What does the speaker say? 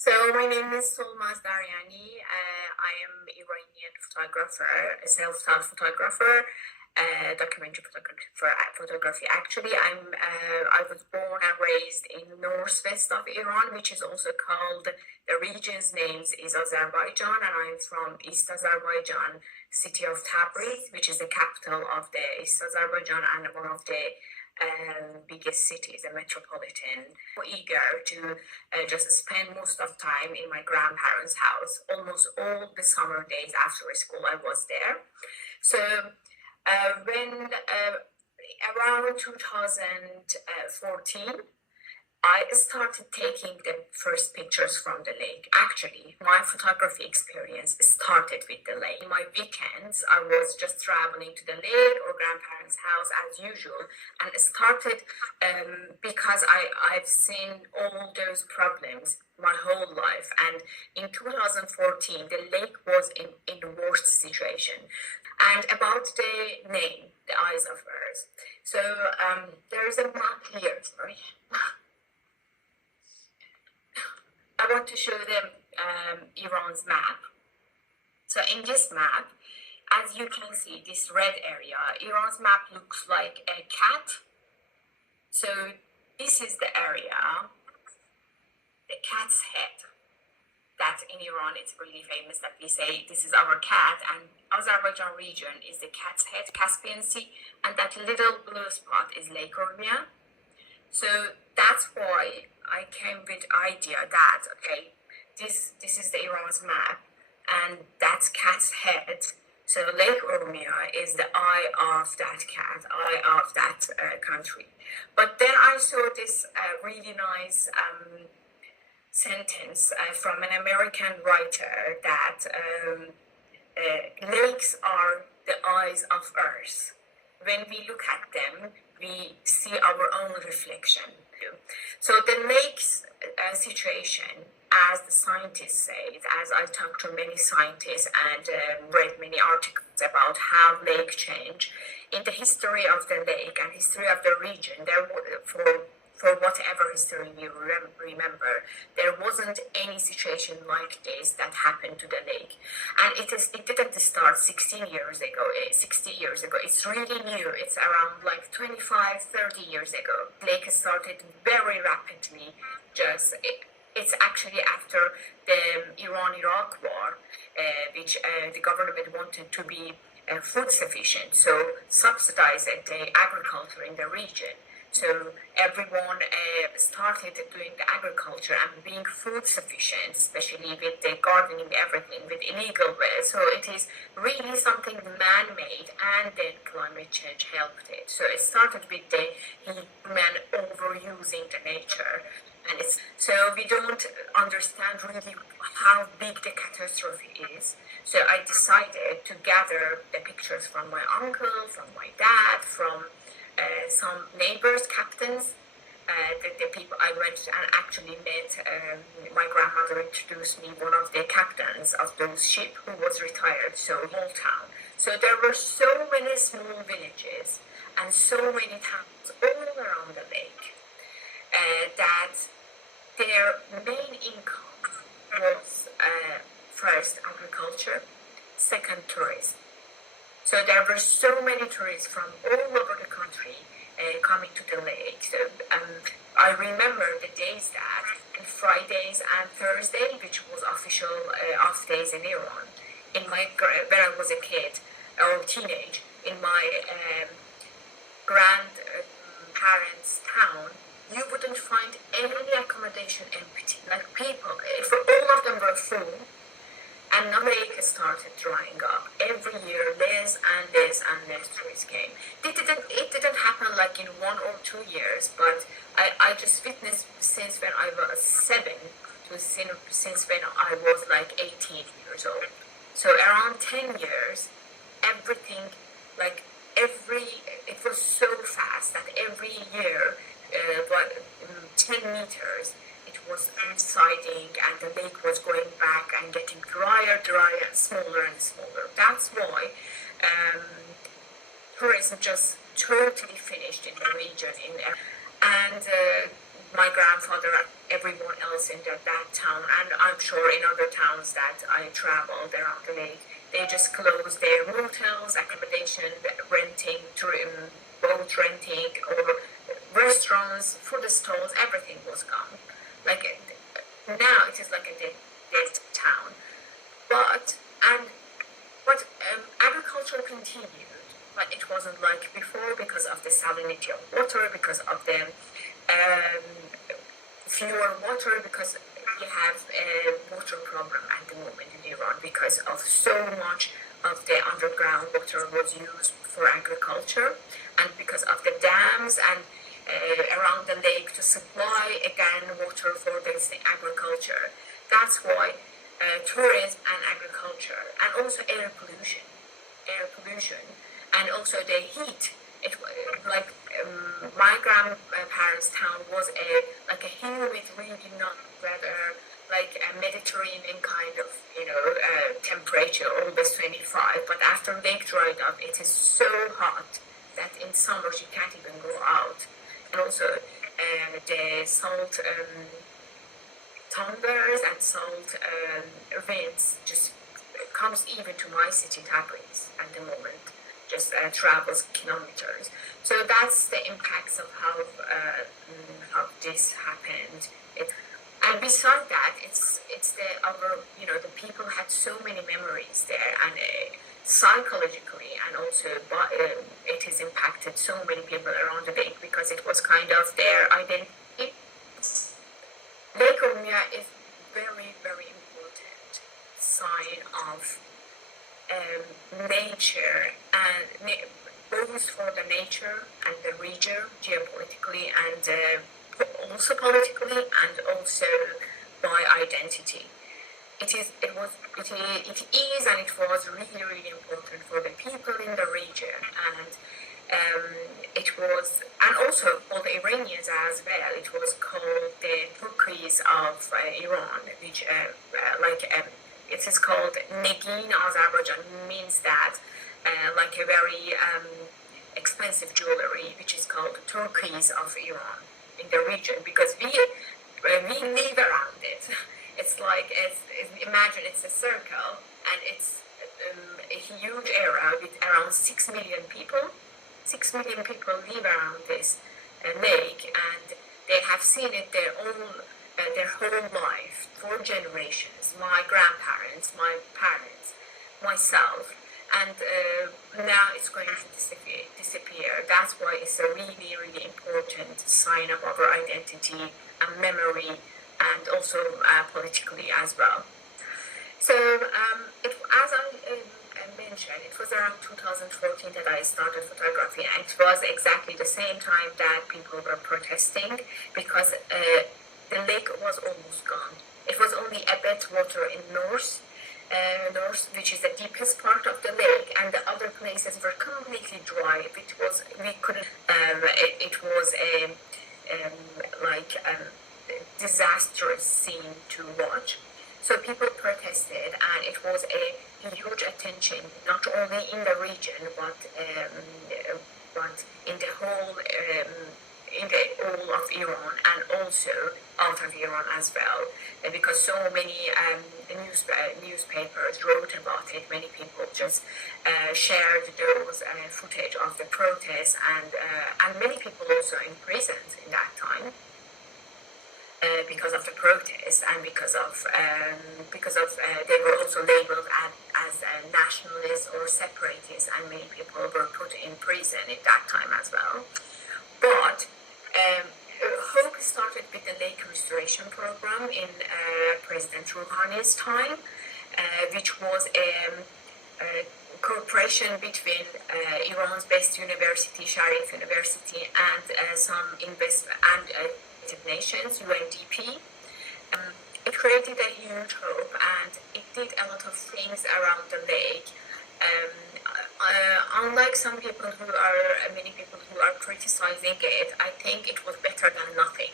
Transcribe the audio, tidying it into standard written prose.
So my name is Solmaz Daryani. I am Iranian photographer, a self-taught photographer, documentary photography. Actually, I was born and raised in northwest of Iran, which is also called, the region's names is Azerbaijan, and I'm from East Azerbaijan, city of Tabriz, which is the capital of the East Azerbaijan and one of the biggest cities, a metropolitan. Eager to just spend most of time in my grandparents' house. Almost all the summer days after school, I was there. So when around 2014, I started taking the first pictures from the lake. Actually, my photography experience started with the lake. In my weekends, I was just traveling to the lake or grandparents' house as usual, and it started because I've seen all those problems my whole life. And in 2014, the lake was in the worst situation. And about the name, the Eyes of Earth. So there is a map here, sorry. I want to show them Iran's map. So in this map, as you can see, this red area, Iran's map looks like a cat. So this is the area, the cat's head. That in Iran, it's really famous that we say this is our cat, and Azerbaijan region is the cat's head, Caspian Sea, and that little blue spot is Lake Urmia. So that's why I came with the idea that, okay, this is the Iran's map, and that's cat's head. So Lake Urmia is the eye of that cat, eye of that country. But then I saw this really nice sentence from an American writer that lakes are the eyes of Earth. When we look at them, we see our own reflection. So the lake's situation, as the scientists say, as I talked to many scientists and read many articles about how lake change, in the history of the lake and history of the region, there for whatever history you remember, there wasn't any situation like this that happened to the lake. And it didn't start 60 years ago. It's really new. It's around like 25, 30 years ago. The lake started very rapidly. It's actually after the Iran-Iraq war, which the government wanted to be food sufficient, so subsidized the agriculture in the region. So everyone started doing the agriculture and being food sufficient, especially with the gardening, everything, with illegal ways. So it is really something man-made, and then climate change helped it. So it started with the human overusing the nature. And so we don't understand really how big the catastrophe is. So I decided to gather the pictures from my uncle, from my dad, from some neighbors, captains, the people I went and actually met. My grandmother introduced me one of the captains of those ships who was retired, so whole town. So there were so many small villages and so many towns all around the lake that their main income was first agriculture, second tourism. So there were so many tourists from all over the country coming to the lake. So I remember the days that on Fridays and Thursday, which was official off days in Iran, when I was a kid or teenage, in my grandparents' town, you wouldn't find any accommodation empty. Like people, for all of them were full. And the lake started drying up. Every year, less and less tourists came. It didn't happen like in 1 or 2 years, but I just witnessed since when I was 7 to since when I was like 18 years old. So around 10 years, everything, it was so fast that every year, 10 meters, was subsiding, and the lake was going back and getting drier, and smaller. That's why tourism just totally finished in the region. And my grandfather everyone else in that town, and I'm sure in other towns that I traveled around the lake, they just closed their motels, accommodation, renting, boat renting, or restaurants, food stalls, everything was gone. Like now it is like a dead town. But agriculture continued, but it wasn't like before because of the salinity of water, because of the fewer water, because we have a water problem at the moment in Iran because of so much of the underground water was used for agriculture, and because of the dams and around the lake to supply again water for this agriculture. That's why tourism and agriculture, and also air pollution, and also the heat. It like my grandparents' town was a humid, really not weather, like a Mediterranean kind of temperature, almost 25. But after lake dried up, it is so hot that in summers you can't even go out. And also the salt thunders and salt winds just comes even to my city, Tabriz, at the moment. Just travels kilometers. So that's the impacts of how this happened. And beside that, it's the people had so many memories there, and psychologically, and also it has impacted so many people around the lake because it was kind of their identity. Lake Urmia is very, very important sign of nature, and both for the nature and the region, geopolitically and also politically, and also by identity. It is, and it was really, really important for the people in the region, and it was, and also for the Iranians as well. It was called the turquoise of Iran, which it is called Negin Azerbaijan, means that like a very expensive jewelry, which is called turquoise of Iran in the region, because we live around it. It's like, imagine it's a circle, and it's a huge area with around 6 million people. 6 million people live around this lake, and they have seen it their whole life, for generations. My grandparents, my parents, myself, and now it's going to disappear. That's why it's a really, really important sign of our identity and memory, and also politically as well. So as I mentioned, it was around 2014 that I started photography, and it was exactly the same time that people were protesting because the lake was almost gone. It was only a bit water in north, which is the deepest part of the lake, and the other places were completely dry. It was a disastrous scene to watch. So people protested, and it was a huge attention, not only in the region, but in the whole all of Iran, and also out of Iran as well, because so many newspapers wrote about it. Many people just shared those footage of the protests, and many people also imprisoned in that time. Because of the protests, and because of they were also labeled as nationalists or separatists, and many people were put in prison at that time as well. But hope started with the lake restoration program in President Rouhani's time, which was a cooperation between Iran's best university, Sharif University, and some nations, UNDP. It created a huge hope, and it did a lot of things around the lake. Unlike many people who are criticizing it, I think it was better than nothing.